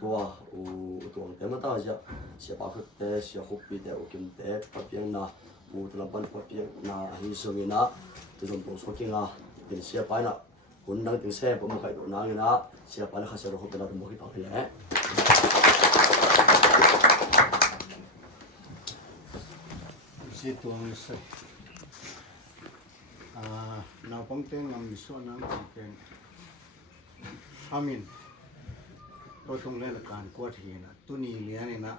ตัวตัวแต่มาตาจะเสียปากแต่เสียหุบปีแต่โอเคแต่ปะเปียงนะปูตละปันปะเปียงนะฮิโซงินะจะต้องตัวสกิงเป็นเสียไปนะคนนั่งถึงเสียผมก็ตัวนั่งนะเสียไปแล้วข้าเสียเราหุบแต่เราต้องบอกให้ต่อไปแล้วสิตัวนี้สินาปังเต็งงามิส่วนนั้นเป็นฟามินตัวตรงเล่นการกวาดหินนะตัวนี้เลี้ยนี่นะ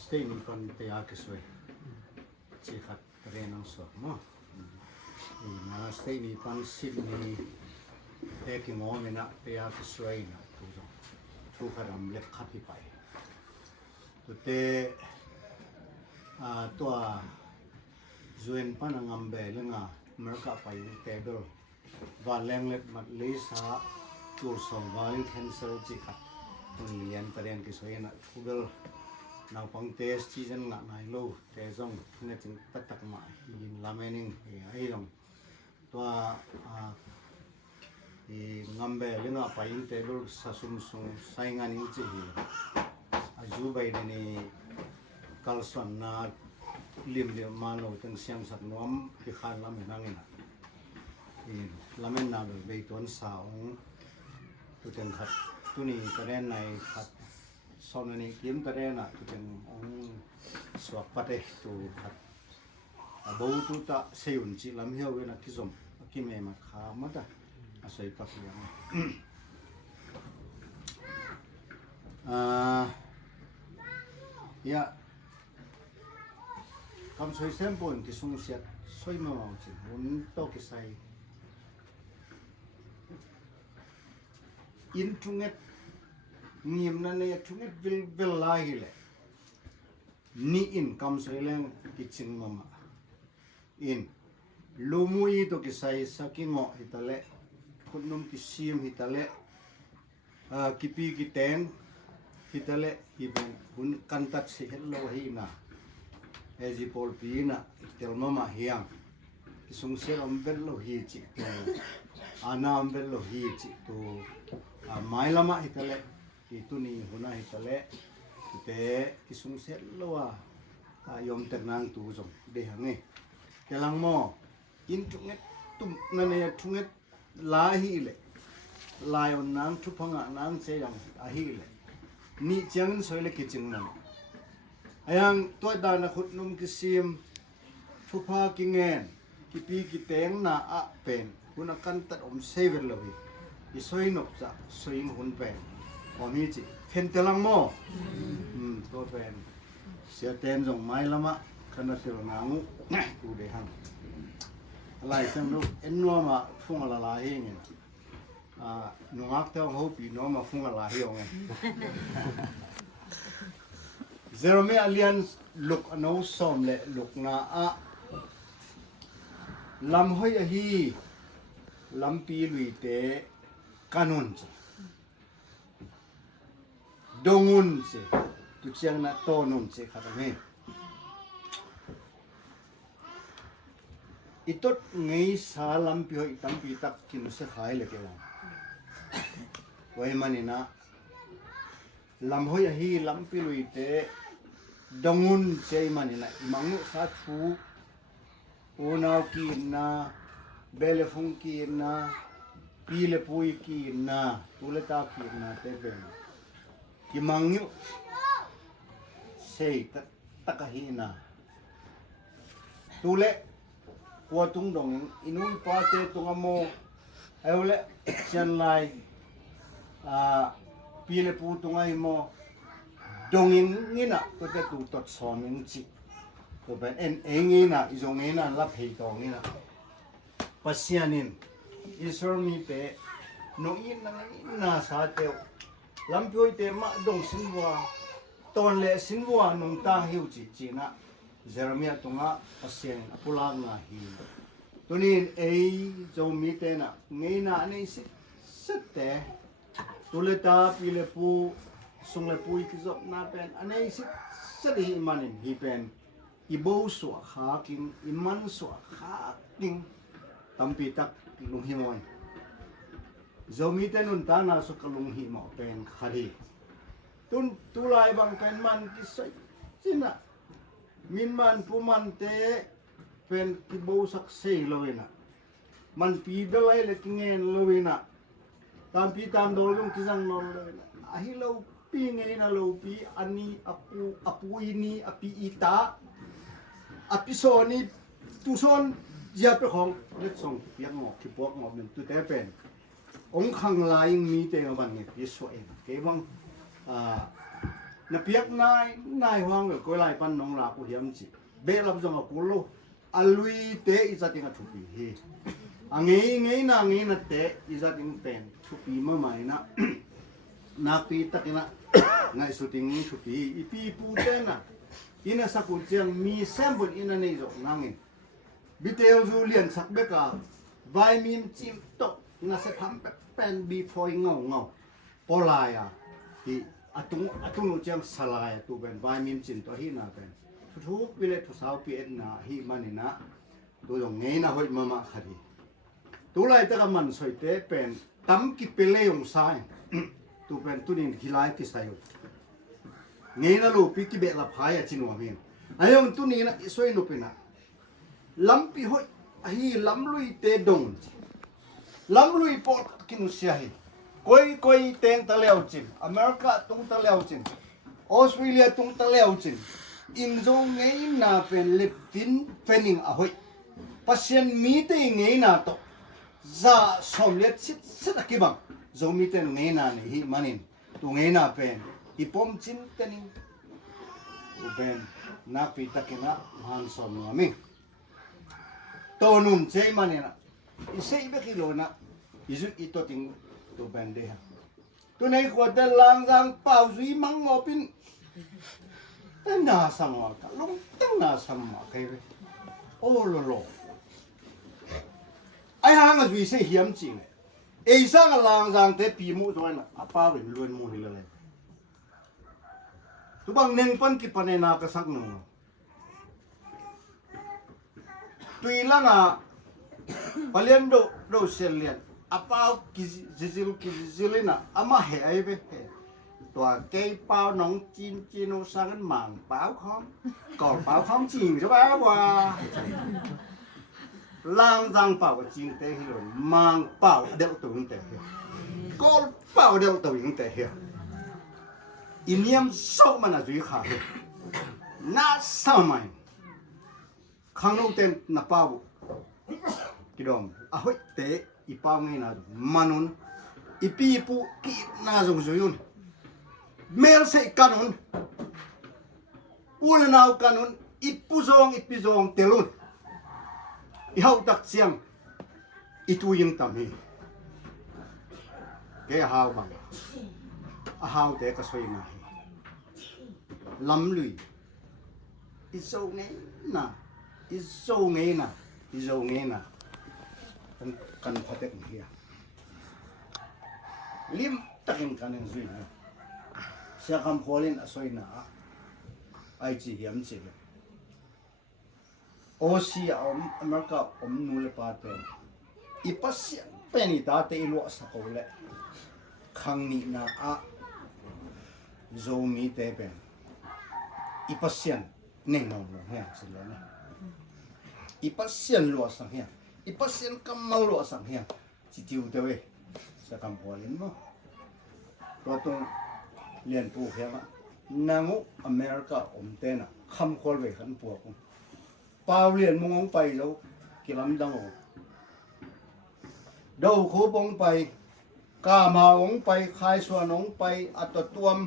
สเตย์นี่คนเตียกิสวยชีขัดเรียนหนังสือมั้งนะสเตย์นี่คนสิบนี่เด็กที่มองนี่นะเตียกิสวยนะทุกคนรำเล็กขัดที่ไปตัวเตตัวจวนปันงามเบลงาเมื่อกไปเตเบิลวาเลงเล็ดมัดลิสาตัวสองวาลินแคนเซอร์จิคัดตัวนี้เรียนประเด็นกี่ส่วนนะฟูเบิลนาวปังเตสที่จันงะนายโลเตจงเนี่ยจึงตักมายินลาเมนิงไอ้ลงตัวงามเบลงาไปเตเบิลสัสุมสุงไซงานิจิฮิอาจูไปนี่กัลสวนนาเลี่ยมมาโนตั้งเสียงสักน้อมที่ขานลำนั่งนะลำนาโดยใบต้นสาวตัวเต็งขัดตัวนี้กระเด็นในขัดสอนนี้เกี่ยมกระเด็นน่ะตัวเต็งสวกปัดเอตัวขัดบูตุตะเสียนจิลำเหี่ยวเวนักที่สมกิเมมาขามาตะอาศัยปักยังยะคำสวยเส้นบนที่ส่งเสียสวยมากจริงวันโตกิใส่อินทุงเอ็ดเงียบนั่นเนี่ยทุงเอ็ดวิลลาฮิเลยนี่อินคำสวยเรื่องกิจงมาอินลูมุยโตกิใส่สักงอฮิตาเล่คนนุ่มกิซิมฮิตาเล่กิปีกิเตนฮิตาเล่ฮิเป็นหุ่นกันตัดเสียโลหินะเอจิปอลปีน่ะเทลมามาเฮียงส่งเสียงอัมเบลโลฮีจิตอานาอัมเบลโลฮีจิตไม่ละมาฮิตเล่ที่ตุนีหัวหน้าฮิตเล่แต่ที่ส่งเสียงโลว่ายอมแต่งนางตูจงเดี๋ยวนี้แต่ลังโมอินทุกเงตุ้มนั่นเนี่ยทุกเงลาฮีเล่ลายอนนางทุพงะนางเสียงอาฮีเล่นี่จังสวยเล็กจังนั่นยังตัวดานักนุ่มกิซิมทุพากิเงินกิปีกิเตงน่าอะเป็นคุณกันตัดอมเซเวลเลยอีสวยนกจะสวยหุ่นเป็นพอมีจิเห็นแต่ลังโมตัวเป็นเสียเต็มส่งไม้ละมะขนาดเตลนางูกูเดหังอะไรสำนุกเอ็นนัวมาฟุ้งอะไรลายเงี้ยหนุ่มอักเท่าหัวปีนัวมาฟุ้งอะไรเหี้ยงZerome Alliance look no som le look na a lam hoi a hi lam pi lui te kanun che dongun che tu chiang na to nun che khata me itot ngei sa lam pi hoi tam pi tak kin se khai le ke la wai manina lam hoi a hi lam pi lui te dongun sei manina imangu sa thu unau ki na belefung ki na pile pui ki na tuleta ki na te ben ki mangu sei takahina tule kwa tung dong inui pa te tungamo aule sian lai pile pu tungai mo dongin ngina to te tu tot soning chi to ben en engina izongina la phei tongina pasianin isor mi pe no in na sa te lampioi te ma dong sinwa ton le sinwa nong ta hiu chi china Jeremiah tunga pasien apula nga hi tunin ei zo mi te na ngina nei sette tuleta pile pu sung le pui ki zop na pen anei sadi imanin hi pen ibo so kha king iman so kha king tampi tak lung hi moi zomi te nun ta na so kalung hi mo pen khari ตุลายบางเป็นมันกิสจินะมินมันปูมันเตเป็นกิโบสักเซเลยนะมันปีเดลัยเล็กเงินเลยนะตามปีตามโดลงกิซังนอนเลยนะอาฮิเราปีเงินนะเราปีอันนี้อปูอินี่อปีอิตาอปีโซนี่ตุโซนเจียบเป็นของเล็กส่งเปียกงอกที่พวกงอกเป็นตุเตเป็นองค์ขังลายมีเตงบันเนี่ยปีสวยเก็บวังนับเปียกนายห้องก็ลายปันน้องลากูเหียมจิเบลับจงกูรู้อลุยเตอิจัดยังทุปีเฮเงี้ยนะเตอิจัดยังเป็นทุปีมาใหม่นะนักปีตักนะไงสุดที่งี้ทุปีอีปีปูเตนะอินะสักคนเจียงมีแซมบุญอินะนี่จงนั่งอินบิเตลจูเลียนสักเบกาไวมิมจิมตกน่าจะทำเป็นบีฟอยเงาปลายอ่ะที่อตุงเจียงสลายตัวเป็นไวมิมจิมตัวที่น่าเป็นทุกปีเลยทุกสาวปีเอ็นน่ะฮีมันนี่นะตัวตรงนี้นะหอยมาคดีตัวไรแต่ก็มันสวยเตะเป็นตั้มกิเปเลยองศาตัวเป็นตัวนี้ที่ไล่ที่ใส่งี้นะลูกพี่กิเบลับหายจินวามินไอ้ยังตัวนี้นะสวยนุปินะล้ำปีหอยฮีล้ำลุยเตะดงล้ำลุยปอดกินเสียฮีก้อยเตงตะเลวจินอเมริกาตรงตะเลวจินออสเตรเลียตรงตะเลวจินอินโซเงี้ยน่าเป็นลิปฟินเฟนิงอ่ะหอยปัศยันมีเตงเงี้ยน่าโตจะสมเล็ดสิตะกี้บังโซมีเตงเงี้ยน่านี่ฮีมันนี่ตัวเงี้ยน่าเป็นอีปอมจินเตนิงตัวเป็นนักปีตะกี้นะฮันสมว่ามิตัวนุ่มเจมันนี่นะอีเสียไปกิโลนะอีสุดอีตัวติงตัวเป็นเดียตัวไหนขวดเดลังจังเป่าซุยมังงอปินตั้งนาสัมมาค่ะลงตั้งนาสัมมาค่ะเลยโอ้โลไอ้ห่างก็ซุยเสียเหี้ยมจริงเลยไอ้สังก็ลังจังเตปีมุตัวน่ะอาป้าเป็นล้วนมูนี่เลยตัวบางเน่งปันกิปันในนาก็สักหนึ่งตุยละนะพลียนโดเซเลียนอาป้ากิซิลินะอามาเฮไอเบตัวเกยเป้าน้องจีนโอสังกันหมั่งเป้าคอมก่อเป้าคอมจริงใช่ป่ะวะล่างจังเป้าก็จริงแต่เฮียมังเป้าเดาตัวยังแต่เฮียก็เป้าเดาตัวยังแต่เฮียอินเนียมโซมันอะจุยขาดน่าสมัยข้างนอกเต็มนับเป้ากิดอมอ่ะเฮ้ยเตะอีเป้าไงนะมันนุ่นอีปีปูกีน่าสงสารยุ่นเมลเสกกันนุ่นอูเลนาวกันนุ่นอีปูซองเตลุนอีเฮาตักเสียงอีตุยิงตั้มฮีแกหาวบังหาวเตะก็สวยงามลำลุยอีโซไงนะอีโซไงนะกันพัดเด็กเฮียลิมตักอินกันยังซุยนะเสียคำพอลินสวยนะไอจีเฮียมจีเลยโอซีอเมริกานูเลปาเตนอีปัสยันเป็นอีตาเตอีลัวสักเลยขังนี่นะโซมีเตเป็นอีปัสยันเน่งนองเฮียสิเลยนะอีปัสยันลัวสังเฮียอีปัสยันกำมังลัวสังเฮียจิวเตเวเสียคำพอลินมั้งตัวตรงเรียนปูเฮียมะนางอเมริกาเตนะคำคอลเวขันปวกปาวเรียนมงไปแล้วกิลำดังโอดาวคูปงไปกามาองไปคายสวนองไปอัตตวม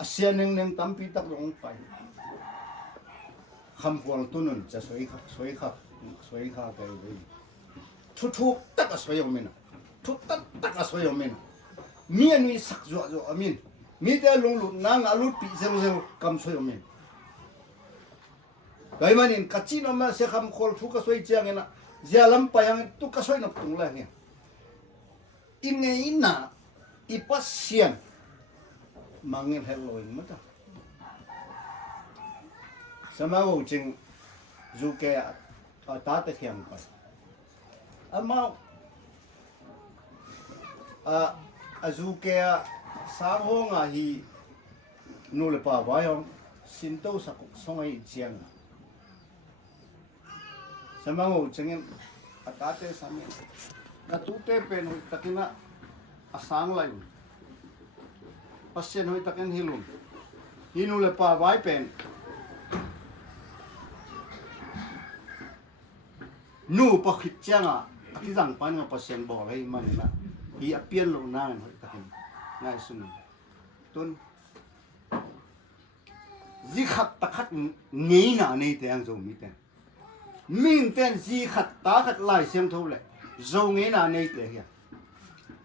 อาเซียนหนึ่งตั้มปีตักองไปคำพวงตุนุนจะสวยค่ะไปเลยทุกตักสวยอมินทุกตักสวยอมินมีอันนี้สักจั่วอมินมีแต่ลุงหลุดนางอาลุดปีเซลคำสวยอมินไอ้มันนี่กัจจิโนมาเสียคำคอลทุกข์สวยเจียงนะเจ้าลำไปยังทุกข์สวยนับตรงเลยเนี่ยอินไงน่ะอีปัสเซียนมังเงินเฮโรอีนมั้งสมัยว่าจริงจูเกะตาเทียมไปมาจูเกะสาวงอ่ะฮี nu le pa vai ong sin to sa song ai chiang samango chengin atate sami katute pen hui takina asang lai pasien hui takin hilum hinu le pa vai pen nu pa khit changa ki jang pan nga pasien bo lai man na hi apian lo na hui takin ngai sun tun ji khat takhat ngei na nei te ang zo mi ten min ten ji khat ta khat lai siam tho le zo ngei na nei te ya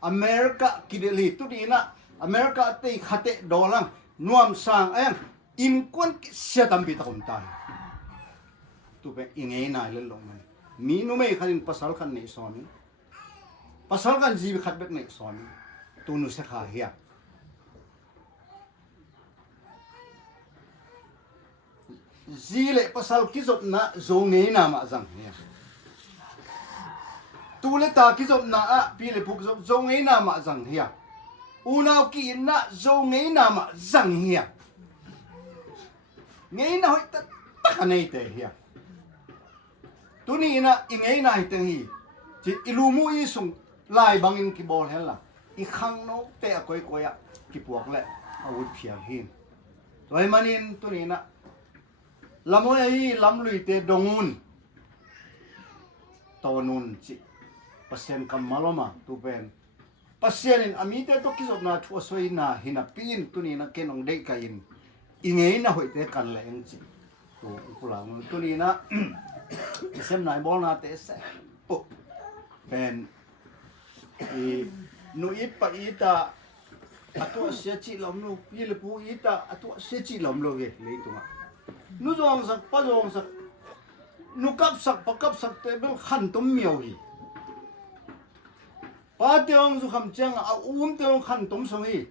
America kideli tu di na America te khate dolang nuam sang ayang in kon sia tam bi ta kon tai tu pe ingei na le lo man mi nu me khanin pasal khan nei so mi pasal kan ji khat bet nei so mi tu nu se kha hiya zile pasal kizop na zonge na ma zang ne tu le ta kizop na a pi le puk zop zonge na ma zang hiya unaw ki na zonge na ma zang hiya ngei na hoi ta ta nei te hiya tu ni na ingei na te hi chi ilumu i sung lai bangin ki bol hela i khang no te a koi koya ki puak le awut phia hin toy manin tu ni na lamoi ai lam lui te dongun tonun chi pasien kam maloma tu pen pasien in amite to kisop na thu soi na hina pin tu ni na kenong dei ka in ingei na hoi te kan le eng chi tu pulang tu ni na sem nai bol na te se pu pen i nu i pa i ta atu sia chi lam lu pi le pu i ta atu sia chi lam lo ge le tu ma nu zong sak pa zong sak nu kap sak pa kap sak te bel khan tom miao hi pa teong zu kham chang a teong khan tom song hi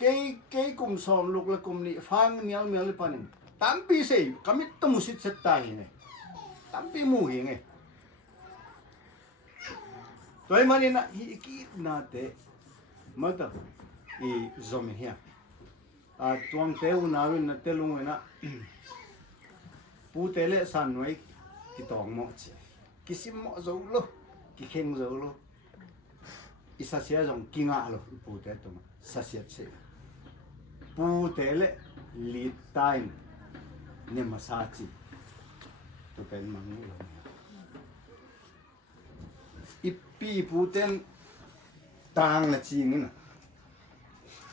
ke kum som luk la kum ni phang mial mial panin tam pi sei kamit to musit set tai ne tam pi mu hi nge toy mani na hi ki na te mata I zom hi a tuang te unawin na telung na pu tele san noi ki tong mo che kisim mo zo lo ki kheng zo lo isa sia jong kinga lo pu te to sa sia che pu tele li time ne masachi to pen mang lo ipi pu ten tang la chi ni na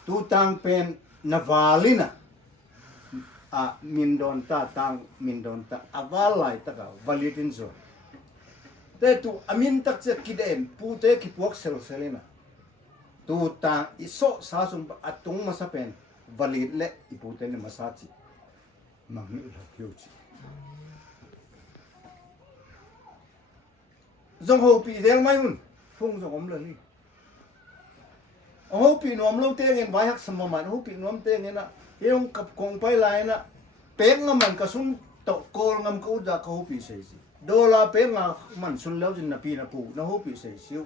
tu tang pen Navalina a mindon ta tang mindon ta avalai ta ka valitin zo te tu amin tak che kidem pu te ki puak sel selena tu ta iso sa sum atung masapen valid le ipu te ne masachi mangni hyuchi zong ho pi del mai un phung zong om le ni ho pi nom lo te ngen vai hak samma man ho pi nom te ngen na yong kap kong pai lai na pek ngam man ka sun to kol ngam ko da ka ho pi sei si dola pe nga man sun leo jin na pi na pu na ho pi sei siu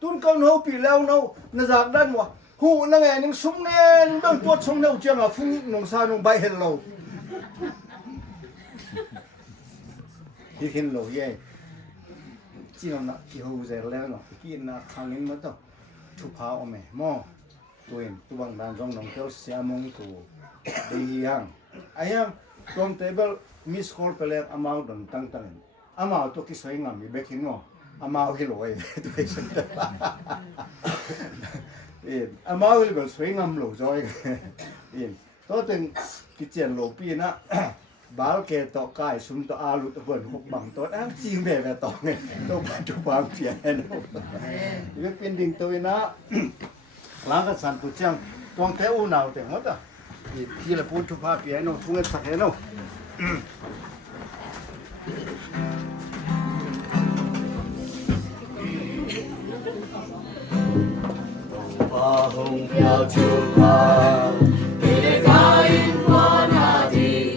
tun kaun ho pi leo no na jak dan wa hu na nge ning sum nen bang pot song leo chiang a phung nong sa nong bai hello hi hin lo ye chi na ki ho ze leo no ki na khangin ma to thu pha ome mo tuin tu bang dan jong nong kel siamong tu dihang ayang tom table miss call pele amau don tang tang amau to ki soi ngam mi bekin no amau hi loi tu sen amau hi bel soi ngam lo joy to ten ki chen lo pi na bal ke to kai sum to alu to bon hok bang to ang ching be be to nge to ba tu bang pia no ye pin ding to na lang ka san pu chang tong te u nau te mo ta ki la pu tu pa pia no thung sa he no pa hong pia chu pa ke ga in wa na di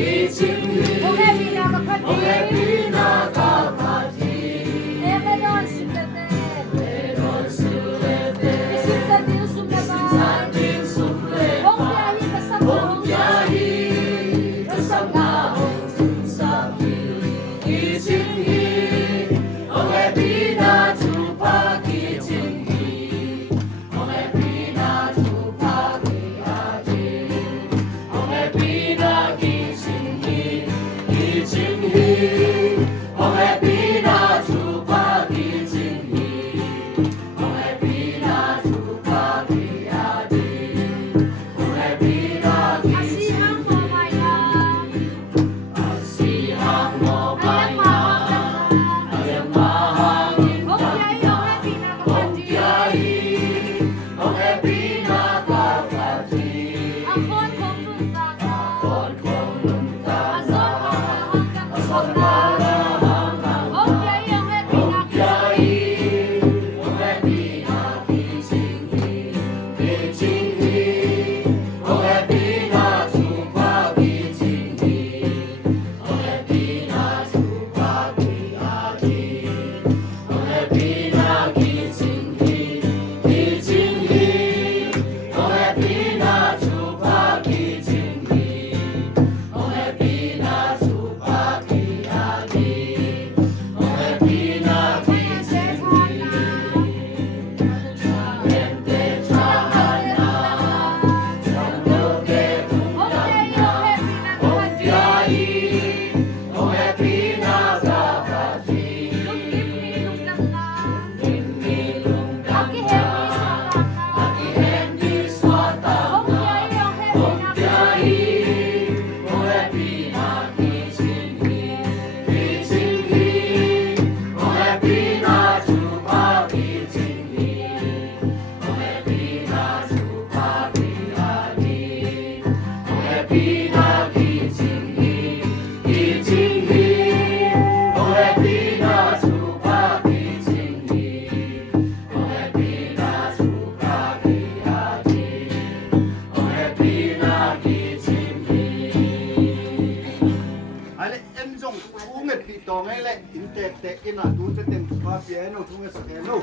Hãy subscribe cho kênh Ghiền Mì Gõ để không bỏ lỡ Ina tu te tem pa piano tu es piano.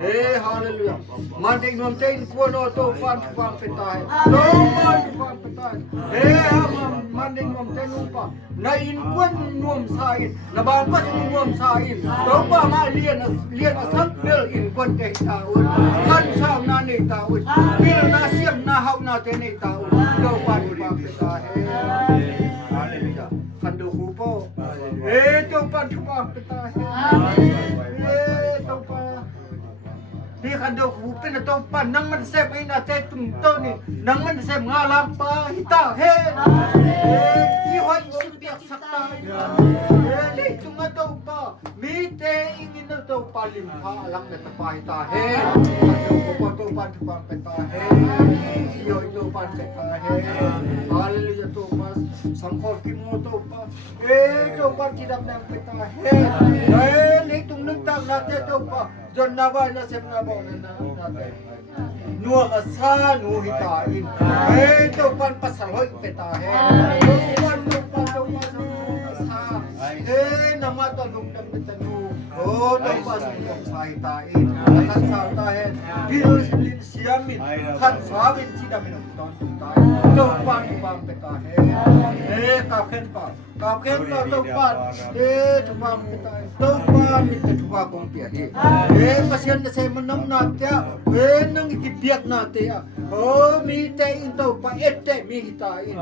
Hallelujah. Manding nom tein kuno to pan pan petai. No man pan petai. Manding nom tein umpa. Na in kun nom sain. Na ba pas nom sain. To pa ma lien asal bel in kun te taun. Kan sa na ne taun. Bil na siam na hau na te ne taun. To pan pan petai. Hallelujah. Kandu kupo. To pan pan petai. To paนี่คันเดียวกูเป็นตัวปั่นนังมันเสพไอ้นาเตตุ่มต้นนี่นังมันเสพงาลามปาหิตาเฮที่ห้อยสุดเบียกสักตายนี่จุงตัวป่ามีเตอิงินตัวป่าลิมพาลังเนตปาหิตาเฮตัวปั่นทุกวันเป็นตาเฮโยตัวปั่นเป็นตาเฮฮาเลลูยาตัวป่าสังขารกินโมตัวป่าตัวปั่นที่ดำน้ำเป็นตาเฮนี่ตุงนึกตามนาเตตัวป่าจนนาบ้านนาเสพนาบ้านนานัวอาซานูหิตาอินตัวปันปัสสาวะเป็นตาเฮตัวปันซานามาตลุงดำเป็นตานูตัวปันสายตาอินขันสาวตาเฮพิรุสลินเสียมินขันสาวินที่ดำเป็นตอนตายตัวปันเป็นตาเฮกาเข็นป่าตัวปันทุกวันเป็นตาตัวปันมีแต่ทุกวันคงเปียกpasien na sa manam natia nang ikibiyak natia mi te into pa ette mi hitain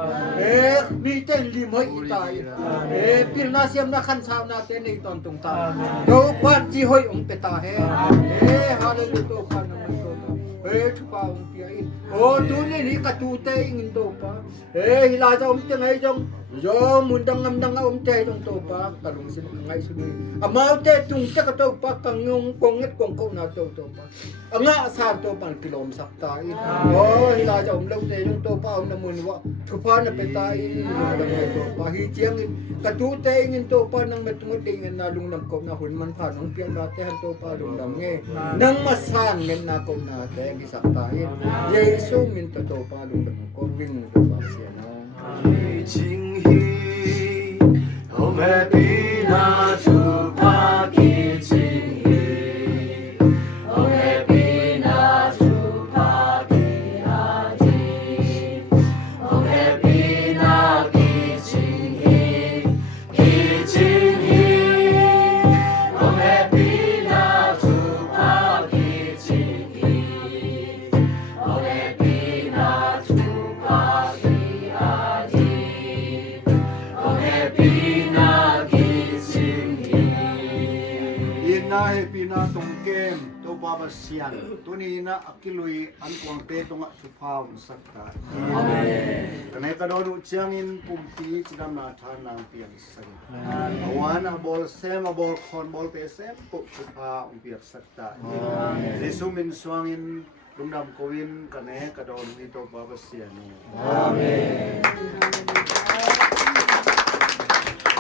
mi te limoy hitain pil na siam na khan saw natin ni ton tung ta do pan ji hoy ong peta he hallelujah to pan naman to chupa ong piain tu ni ka tu te ingin to pa hila sa te ngai jong yo mundang ngamdang te tong to pa kalung sin ngai sunu amau te tung te ka to pa kangong konget kong ko na to pa anga sa to pan kilom sakta hila sa lo te yung to pa na munwa kupa na petai ngai to pa hi chiang ka tu te ingin to pa nang matungod ingin na lungnam ko na hun man pa nang piang dati han to pa lungnam nge nang masan men na ko na te gisakta Yesu min to pa lungnam ko win to pa siya na Jing hi Om happy na tu pa ki jing hi Om happy na tu pa ki ha ji Om happy na ki jing hi Om happy na tu pa ki jing hi Om happy na tu pa ki ha ji Om happy na ki pina tong kem to baba sian to ni na akilui an kwang te tonga supaw sakta amen kanai ka do chiang in pumpi chidam na than nang pian sang awan abol sem abol khon bol te sem pu supa piak sakta amen jesu min swang in lungdam kowin kanai ka do ni to baba sian amen